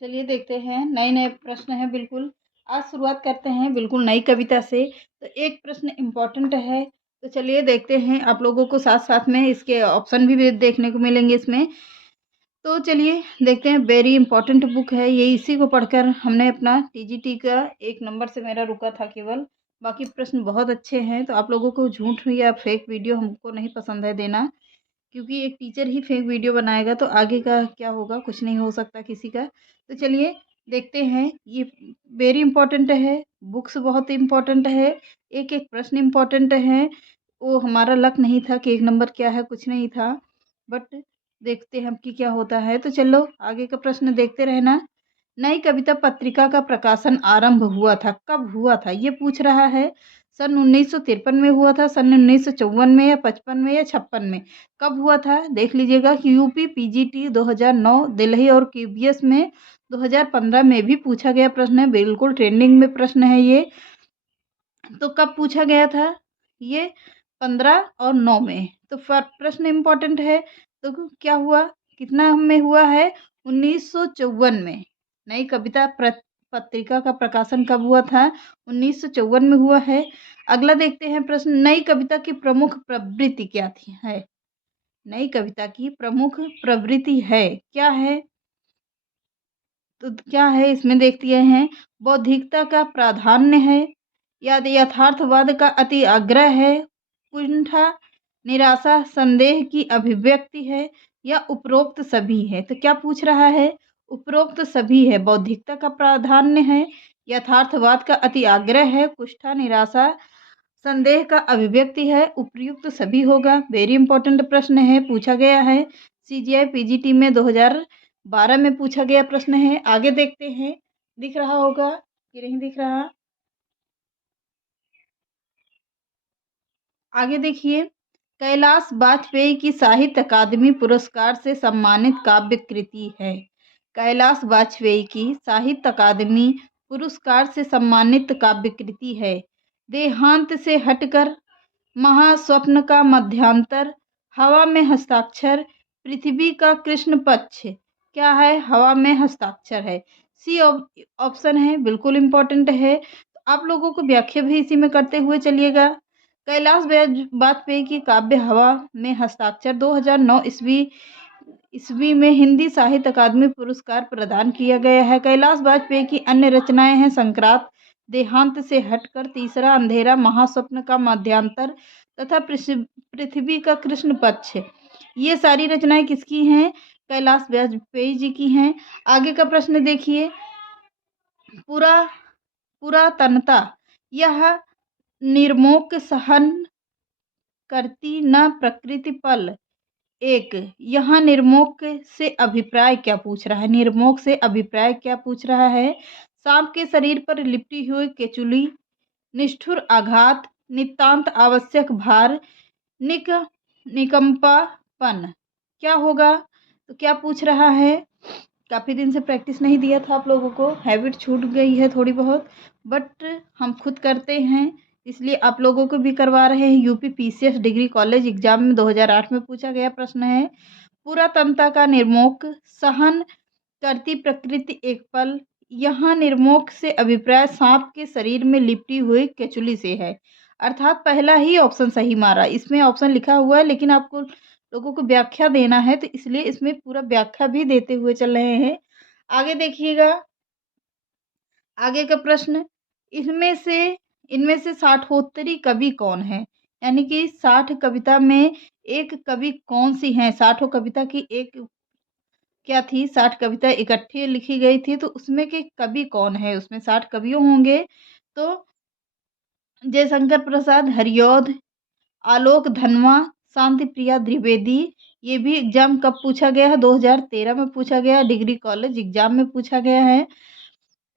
चलिए देखते हैं, नए-नए प्रश्न हैं बिल्कुल। आज शुरुआत करते हैं बिल्कुल नई कविता से। तो एक प्रश्न इम्पोर्टेंट है, तो चलिए देखते हैं। आप लोगों को साथ-साथ में इसके ऑप्शन भी देखने को मिलेंगे इसमें। तो चलिए देखते हैं, वेरी इम्पोर्टेंट बुक है ये, इसी को पढ़कर हमने अपना टीजीटी का 1 नंबर से मेरा रुका था केवल। बाकी प्रश्न बहुत अच्छे हैं, तो आप लोगों को झूठ या फेक वीडियो हमको नहीं पसंद है देना। क्योंकि एक टीचर ही फेक वीडियो बनाएगा तो आगे का क्या होगा, कुछ नहीं हो सकता किसी का। तो चलिए देखते हैं, ये वेरी इंपॉर्टेंट है, बुक्स बहुत इंपॉर्टेंट है, एक एक प्रश्न इंपॉर्टेंट है। वो हमारा लक नहीं था कि 1 नंबर क्या है, कुछ नहीं था, बट देखते हैं अब कि क्या होता है। तो चलो आगे का प्रश्न देखते रहना। नई कविता पत्रिका का प्रकाशन आरंभ हुआ था, कब हुआ था ये पूछ रहा है। सन 1953 में हुआ था, सन 1954 में, या 55 में, या 56 में? कब हुआ था देख लीजिएगा कि यूपी पीजीटी 2009 दिल्ली और केबीएस में 2015 में भी पूछा गया प्रश्न है, बिल्कुल ट्रेंडिंग में प्रश्न है ये। तो कब पूछा गया था ये? 15 और 9 में। तो प्रश्न इम्पोर्टेंट है। तो क्या हुआ, कितना में हुआ है? 1954 में। नई कविता पत्रिका का प्रकाशन कब हुआ था? 1954 में हुआ है। अगला देखते हैं प्रश्न, नई कविता की प्रमुख प्रवृत्ति क्या थी है? नई कविता की प्रमुख प्रवृत्ति है क्या है? तो क्या है इसमें देखते हैं, बौद्धिकता का प्राधान्य है, या यथार्थवाद का अति आग्रह है, कुंठा, निराशा, संदेह की अभिव्यक्ति है, या उपरोक्त सभी है? तो क्या पूछ रहा है? उपरोक्त सभी है। बौद्धिकता का प्राधान्य है, यथार्थवाद का अति आग्रह है, कुष्ठा, निराशा, संदेह का अभिव्यक्ति है, उपयुक्त सभी होगा। वेरी इंपॉर्टेंट प्रश्न है, पूछा गया है सीजीआई पीजीटी में 2012 में पूछा गया प्रश्न है। आगे देखते हैं, दिख रहा होगा कि नहीं दिख रहा? आगे देखिए, कैलाश वाजपेयी की साहित्य अकादमी पुरस्कार से सम्मानित काव्य कृति है। कैलाश वाजपेयी की साहित्य अकादमी पुरस्कार से सम्मानित काव्य कृति है। देहांत से हटकर, महास्वप्न का मध्यांतर, हवा में हस्ताक्षर, पृथ्वी का कृष्ण पक्ष। क्या है? हवा में हस्ताक्षर है। सी ऑप्शन है, बिल्कुल इम्पोर्टेंट है। तो आप लोगों को व्याख्या भी इसी में करते हुए चलिएगा। कैलाश वाजपेयी की काव्य हवा में हस्ताक्षर 2009 ईस्वी ईस्वी में हिंदी साहित्य अकादमी पुरस्कार प्रदान किया गया है। कैलाश वाजपेयी की अन्य रचनाएं हैं संक्रांत, देहांत से हटकर, तीसरा अंधेरा, महास्वप्न का मध्यांतर, तथा पृथ्वी का कृष्ण पक्ष। ये सारी रचनाएं किसकी हैं? कैलाश वाजपेयी जी की हैं। आगे का प्रश्न देखिए, पूरा पुरातनता, यह निर्मोक सहन करती न प्रकृति पल एक। यहाँ निर्मोक से अभिप्राय क्या पूछ रहा है? निर्मोक से अभिप्राय क्या पूछ रहा है? सांप के शरीर पर लिपटी हुई केचुली, निष्ठुर आघात, नितांत आवश्यक भार, निक निकंपापन। क्या होगा? तो क्या पूछ रहा है? काफ़ी दिन से प्रैक्टिस नहीं दिया था आप लोगों को, हैबिट छूट गई है थोड़ी बहुत, बट हम खुद करते हैं, इसलिए आप लोगों को भी करवा रहे हैं। UP PCS degree college exam में 2008 में पूछा गया प्रश्न है। पुरातनता का निर्मोक, सहन करती प्रकृति एक पल, यहाँ निर्मोक से अभिप्राय सांप के शरीर में लिपटी हुई केचुली से है। अर्थात पहला ही ऑप्शन सही मारा। इसमें ऑप्शन लिखा हुआ है लेकिन आपको लोगों को व्याख्या देना है, तो इसलिए इसमें पूरा व्याख्या भी देते हुए चल रहे हैं। आगे देखिएगा, आगे का प्रश्न, इसमें से इनमें से साठोत्तरी कवि कौन है? यानी कि 60 कविता में एक कवि कौन सी है? 60 कविता की एक क्या थी, 60 कविता इकट्ठी लिखी गई थी, तो उसमें के कवि कौन है? उसमें 60 कवियों होंगे। तो जयशंकर प्रसाद, हरिऔध, आलोक धनवा, शांति प्रिया द्विवेदी। ये भी एग्जाम कब पूछा गया है? 2013 में पूछा गया है, डिग्री कॉलेज एग्जाम में पूछा गया है।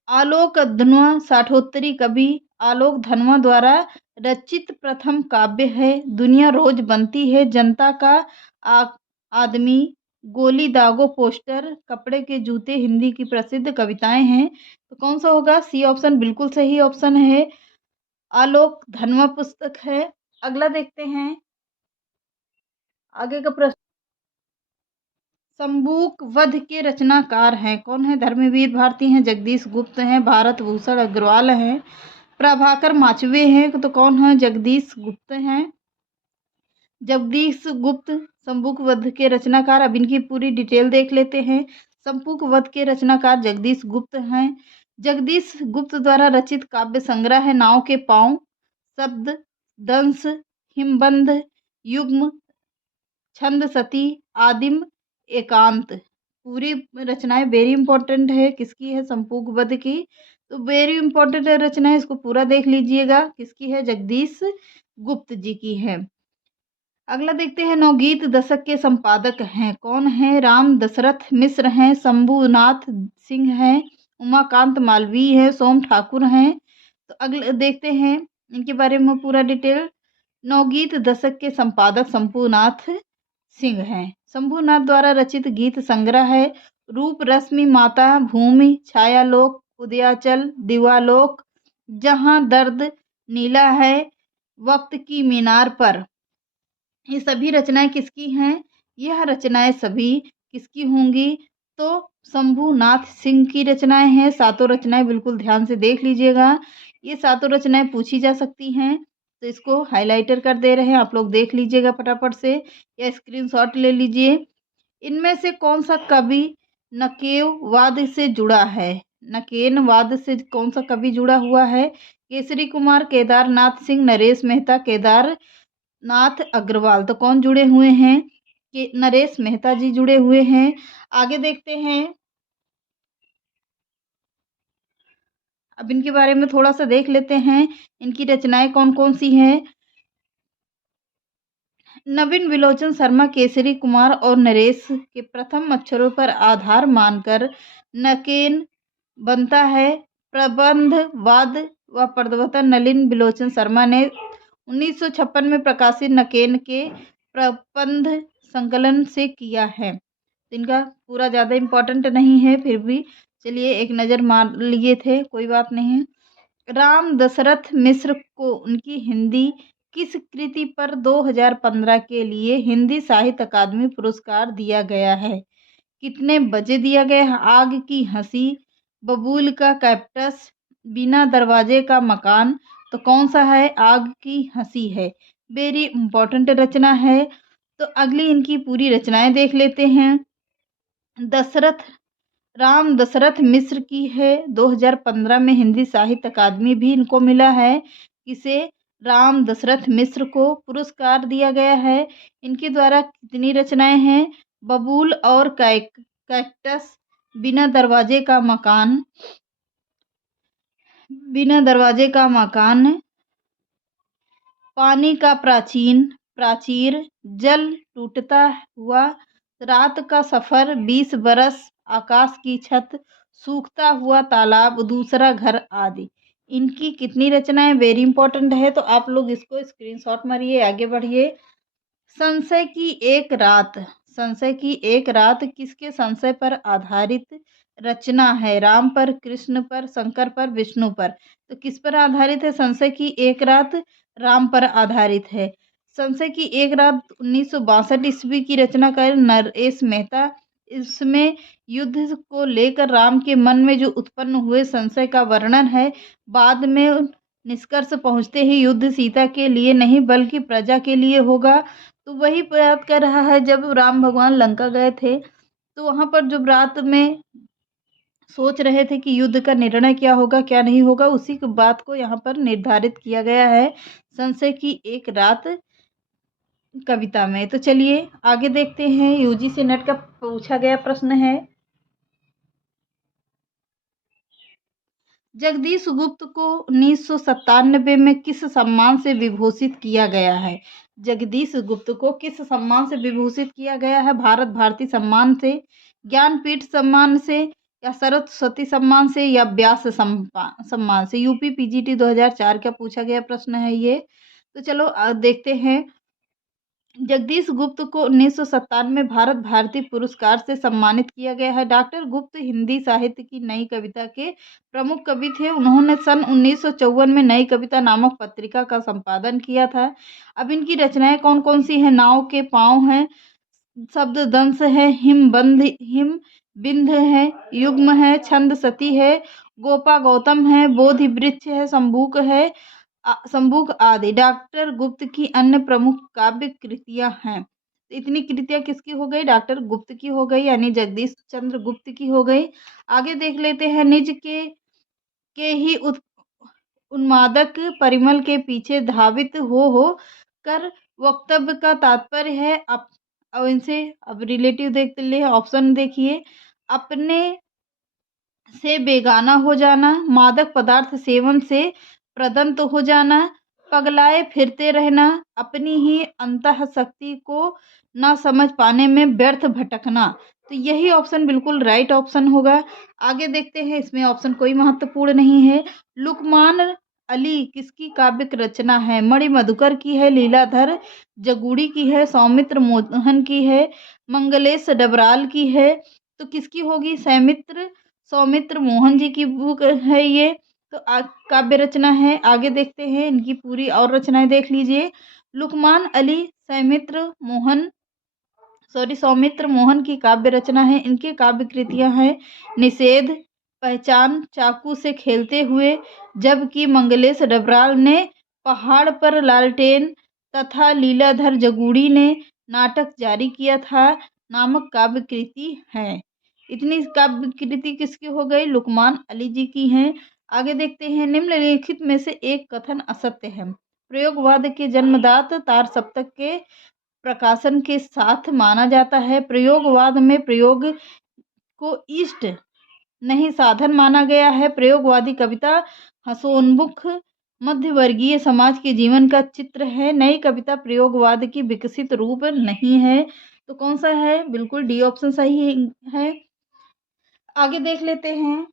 आलोक धनवा साठोत्तरी कवि आलोक धनवा द्वारा रचित प्रथम काव्य है। दुनिया रोज बनती है, जनता का आ, आदमी, गोली दागो पोस्टर, कपड़े के जूते हिंदी की प्रसिद्ध कविताएं हैं। तो कौन सा होगा? सी ऑप्शन बिल्कुल सही ऑप्शन है, आलोक धनवा पुस्तक है। अगला देखते हैं, आगे का प्रश्न, शंबुक वध के रचनाकार हैं कौन है? धर्मवीर भारती हैं, जगदीश गुप्त हैं, भारत भूषण अग्रवाल हैं, प्रभाकर माचवे हैं। तो कौन है? जगदीश गुप्त हैं। जगदीश गुप्त शंबुक वध के रचनाकार। अब इनकी पूरी डिटेल देख लेते हैं। शंबुक वध के रचनाकार जगदीश गुप्त हैं। जगदीश गुप्त द्वारा रचित काव्य संग्रह है नाव के पांव, शब्द, दंश, हिमबंध, युग्म, छंद, सती, आदिम, एकांत। पूरी रचनाएं वेरी इंपॉर्टेंट है। किसकी है? शंबुक वध की। तो वेरी इंपॉर्टेंट रचना है, इसको पूरा देख लीजिएगा। किसकी है? जगदीश गुप्त जी की है। अगला देखते हैं। नवगीत दशक के संपादक हैं कौन है? राम दशरथ मिश्र हैं, शंभुनाथ सिंह हैं, उमाकांत मालवीय हैं, सोम ठाकुर हैं। तो अगले देखते हैं इनके बारे में पूरा डिटेल। नवगीत दशक के संपादक शंभुनाथ सिंह हैं। शंभुनाथ द्वारा रचित गीत संग्रह है रूप रश्मि, माता, भूमि, छायालोक, उदयाचल, दिवालोक, जहां दर्द नीला है, वक्त की मीनार पर। ये सभी रचनाएं किसकी हैं? यह रचनाएं सभी किसकी होंगी? तो शंभुनाथ सिंह की रचनाएं हैं। सातों रचनाएं बिल्कुल ध्यान से देख लीजिएगा। ये सातों रचनाएं पूछी जा सकती हैं, तो इसको हाइलाइटर कर दे रहे हैं, आप लोग देख लीजिएगा फटाफट से या स्क्रीनशॉट ले लीजिए। इनमें से कौन सा कवि नकेववाद से जुड़ा है? नकेनवाद से कौन सा कवि जुड़ा हुआ है? केसरी कुमार, केदारनाथ सिंह, नरेश मेहता, केदारनाथ अग्रवाल। तो कौन जुड़े हुए हैं? कि नरेश मेहता जी जुड़े हुए हैं। आगे देखते हैं। अब इनके बारे में थोड़ा सा देख लेते हैं। इनकी रचनाएं कौन कौन सी हैं? नवीन विलोचन शर्मा केसरी कुमार और नरेश के प्रथम अक्षरों पर आधार मानकर नकेन बनता है। प्रबंधवाद व प्रवर्तन नलिन विलोचन शर्मा ने 1956 में प्रकाशित नकेन के प्रबंध संकलन से किया है। इनका पूरा ज़्यादा इम्पोर्टेंट नहीं है, फिर भी चलिए एक नज़र मार लिए थे, कोई बात नहीं। राम दशरथ मिश्र को उनकी हिंदी किस कृति पर 2015 के लिए हिंदी साहित्य अकादमी पुरस्कार दिया गया है? कितने बजे दिया गया है? आग की हंसी, बबूल का कैप्टस, बिना दरवाजे का मकान। तो कौन सा है? आग की हंसी है। वेरी इंपॉर्टेंट रचना है। तो अगली इनकी पूरी रचनाएं देख लेते हैं। दशरथ राम दशरथ मिश्र की है। 2015 में हिंदी साहित्य अकादमी भी इनको मिला है। किसे? राम दशरथ मिश्र को पुरस्कार दिया गया है। इनके द्वारा कितनी रचनाएं हैं? बबूल और कैक्टस, बिना दरवाजे का मकान, बिना दरवाजे का मकान, पानी का प्राचीर, जल टूटता हुआ, रात का सफर, 20 बरस, आकाश की छत, सूखता हुआ तालाब, दूसरा घर आदि। इनकी कितनी रचनाएं वेरी इंपॉर्टेंट है, तो आप लोग इसको स्क्रीनशॉट मारिए, आगे बढ़िए। संशय की एक रात। संशय की एक रात किसके संशय पर आधारित रचना है? राम पर, कृष्ण पर, शंकर पर, विष्णु पर। तो किस पर आधारित है? संशय की एक रात राम पर आधारित है। संशय की एक रात 1962 ईस्वी की रचना कर नरेश मेहता। इसमें युद्ध को लेकर राम के मन में जो उत्पन्न हुए संशय का वर्णन है। बाद में निष्कर्ष पहुंचते ही युद्ध सीता के लिए नहीं बल्कि प्रजा के लिए होगा। तो वही बात कर रहा है, जब राम भगवान लंका गए थे तो वहां पर जब रात में सोच रहे थे कि युद्ध का निर्णय क्या होगा क्या नहीं होगा, उसी बात को यहाँ पर निर्धारित किया गया है संशय की एक रात कविता में। तो चलिए आगे देखते हैं। यूजीसी नेट का पूछा गया प्रश्न है, जगदीश गुप्त को 1997 में किस सम्मान से विभूषित किया गया है? जगदीश गुप्त को किस सम्मान से विभूषित किया गया है? भारत भारती सम्मान से, ज्ञानपीठ सम्मान से, या सरस्वती सम्मान से, या व्यास सम्मान से। यूपी पीजीटी 2004 का पूछा गया प्रश्न है ये। तो चलो देखते हैं। जगदीश गुप्त को 1997 में भारत भारती पुरस्कार से सम्मानित किया गया है। डॉक्टर गुप्त हिंदी साहित्य की नई कविता के प्रमुख कवि थे। उन्होंने सन 1954 में नई कविता नामक पत्रिका का संपादन किया था। अब इनकी रचनाएं कौन कौन सी हैं? नाव के पाँव हैं, शब्द दंश है, हिम बिंद है, युग्म है, छंद सती है, गोपा गौतम है, बोधि वृक्ष है, संबूक आदि। डॉक्टर गुप्त की अन्य प्रमुख काव्य कृतियां हैं। इतनी कृतियां किसकी हो गई? डॉक्टर गुप्त की हो गई, यानी जगदीश चंद्र गुप्त की हो गई। आगे देख लेते हैं, निज के ही उन्मादक परिमल के पीछे धावित हो कर वक्तव्य का तात्पर्य है। अब इनसे अब रिलेटिव देख ले, ऑप्शन देखिए। अपने से बेगाना हो जाना, मादक पदार्थ सेवन से प्रदंत हो जाना, पगलाए फिरते रहना, अपनी ही अंतः शक्ति को ना समझ पाने में व्यर्थ भटकना। तो यही ऑप्शन बिल्कुल राइट ऑप्शन होगा। आगे देखते हैं, इसमें ऑप्शन कोई महत्वपूर्ण नहीं है। लुकमान अली किसकी काव्यिक रचना है? मणि मधुकर की है, लीलाधर जगूड़ी की है, सौमित्र मोहन की है, मंगलेश डबराल की है। तो किसकी होगी? सौमित्र मोहन जी की बुक है ये। तो काव्य रचना है। आगे देखते हैं, इनकी पूरी और रचनाएं देख लीजिए। लुकमान अली सौमित्र मोहन की काव्य रचना है। इनकी काव्य कृतियां हैं निषेध, पहचान, चाकू से खेलते हुए, जबकि मंगलेश डबराल ने पहाड़ पर लालटेन तथा लीलाधर जगूड़ी ने नाटक जारी किया था नामक काव्य कृति है। इतनी काव्य कृति किसकी हो गई? लुकमान अली जी की हैं। आगे देखते हैं, निम्नलिखित में से एक कथन असत्य है। प्रयोगवाद के जन्मदाता तार सप्तक के प्रकाशन के साथ माना जाता है। प्रयोगवाद में प्रयोग को इष्ट नहीं साधन माना गया है। प्रयोगवादी कविता हंसोन्मुख मध्यवर्गीय समाज के जीवन का चित्र है। नई कविता प्रयोगवाद की विकसित रूप नहीं है। तो कौन सा है? बिल्कुल डी ऑप्शन सही है। आगे देख लेते हैं,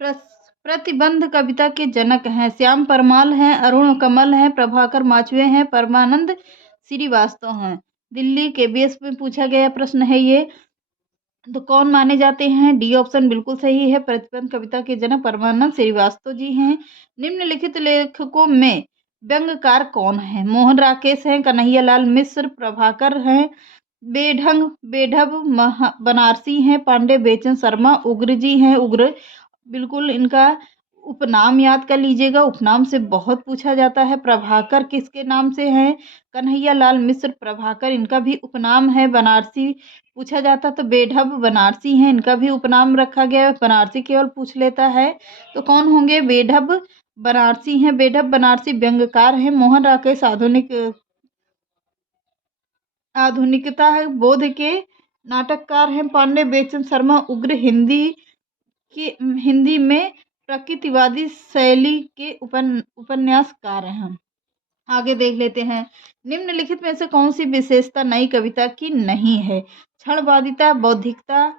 प्रतिबंध कविता के जनक हैं श्याम परमाल हैं, अरुण कमल हैं, प्रभाकर माचवे हैं, परमानंद श्रीवास्तव हैं। दिल्ली केबीएस में पूछा गया प्रश्न है ये। तो कौन माने जाते हैं? डी ऑप्शन बिल्कुल सही है। प्रतिबंध कविता के जनक परमानंद श्रीवास्तव जी हैं। निम्नलिखित लेखकों में व्यंग्यकार कौन है? मोहन राकेश हैं, कन्हैयालाल मिश्र, प्रभाकर हैं, बेढब बनारसी हैं, पांडे बेचन शर्मा, उग्र जी हैं। उग्र बिल्कुल इनका उपनाम याद कर लीजिएगा, उपनाम से बहुत पूछा जाता है। प्रभाकर किसके नाम से हैं? कन्हैयालाल मिश्र प्रभाकर इनका भी उपनाम है। बनारसी पूछा जाता तो बेढब बनारसी हैं, इनका भी उपनाम रखा गया है। बनारसी केवल पूछ लेता है तो कौन होंगे? बेढब बनारसी हैं। बेढब बनारसी व्यंग्यकार हैं। मोहन राकेश आधुनिकता बोध के नाटककार हैं। पांडे बेचन शर्मा उग्र हिंदी में प्रकृतिवादी शैली के उपन्यासकार हैं। आगे देख लेते हैं, निम्नलिखित में से कौन सी विशेषता नई कविता की नहीं है? क्षणवादिता, बौद्धिकता,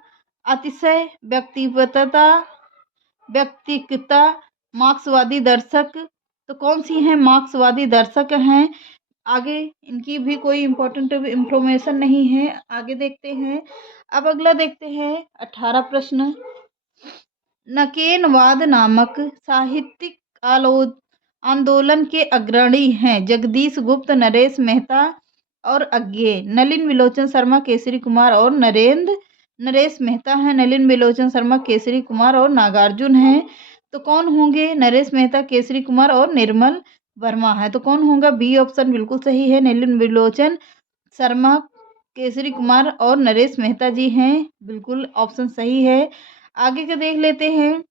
अतिशय व्यक्तिकता, मार्क्सवादी दर्शक। तो कौन सी हैं? मार्क्सवादी दर्शक हैं। आगे इनकी भी कोई इंपॉर्टेंट इंफॉर्मेशन नहीं है। आगे देखते हैं, अब अगला देखते हैं 18 प्रश्न। नकेनवाद नामक साहित्यिक आंदोलन के अग्रणी हैं जगदीश गुप्त, नरेश मेहता और अज्ञेय। नलिन विलोचन शर्मा, केसरी कुमार और नरेश मेहता हैं। नलिन विलोचन शर्मा, केसरी कुमार और नागार्जुन हैं। तो कौन होंगे? नरेश मेहता, केसरी कुमार और निर्मल वर्मा है। तो कौन होगा? बी ऑप्शन बिल्कुल सही है। नलिन विलोचन शर्मा, केसरी कुमार और नरेश मेहता जी हैं। बिल्कुल ऑप्शन सही है। आगे का देख लेते हैं,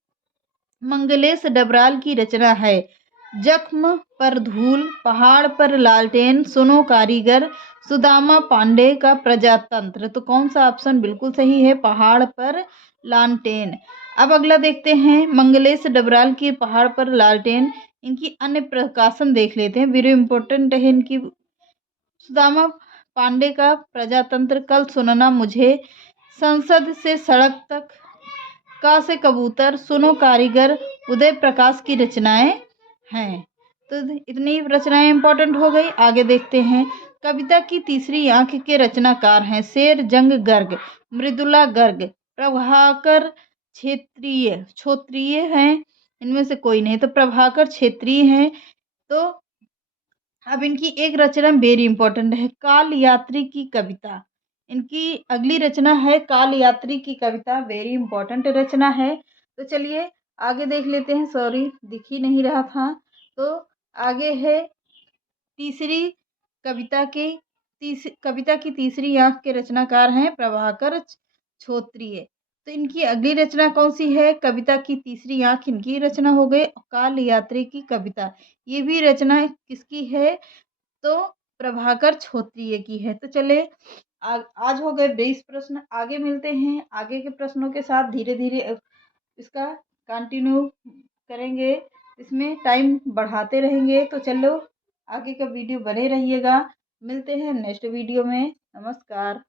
मंगलेश डबराल की रचना है जख्म पर धूल, पहाड़ पर लालटेन, सुनो कारीगर, सुदामा पांडे का प्रजातंत्र। तो कौन सा ऑप्शन बिल्कुल सही है? पहाड़ पर लालटेन। अब अगला देखते हैं, मंगलेश डबराल की पहाड़ पर लालटेन। इनकी अन्य प्रकाशन देख लेते हैं, वेरी इंपॉर्टेंट है इनकी। सुदामा पांडे का प्रजातंत्र, कल सुनना मुझे, संसद से सड़क तक, का से कबूतर, सुनो कारीगर, उदय प्रकाश की रचनाएं हैं। तो इतनी रचनाएं इंपॉर्टेंट हो गई। आगे देखते हैं, कविता की तीसरी आंख के रचनाकार हैं शेर जंग गर्ग, मृदुला गर्ग, प्रभाकर क्षत्रिय हैं। इनमें से कोई नहीं, तो प्रभाकर क्षेत्रीय हैं। तो अब इनकी एक रचना वेरी इंपॉर्टेंट है, काल यात्री की कविता। इनकी अगली रचना है काल यात्री की कविता, वेरी इंपॉर्टेंट रचना है। तो चलिए आगे देख लेते हैं, सॉरी दिख ही नहीं रहा था। तो आगे है तीसरी कविता के कविता की तीसरी आंख के रचनाकार हैं प्रभाकर क्षोत्रिय। तो इनकी अगली रचना कौन सी है? कविता की तीसरी आंख इनकी रचना हो गई काल यात्री की कविता। ये भी रचना किसकी है? तो प्रभाकर क्षोत्रिय की है। तो चले आज हो गए 20 प्रश्न, आगे मिलते हैं आगे के प्रश्नों के साथ। धीरे धीरे इसका कंटिन्यू करेंगे, इसमें टाइम बढ़ाते रहेंगे। तो चलो आगे का वीडियो बने रहिएगा। मिलते हैं नेक्स्ट वीडियो में। नमस्कार।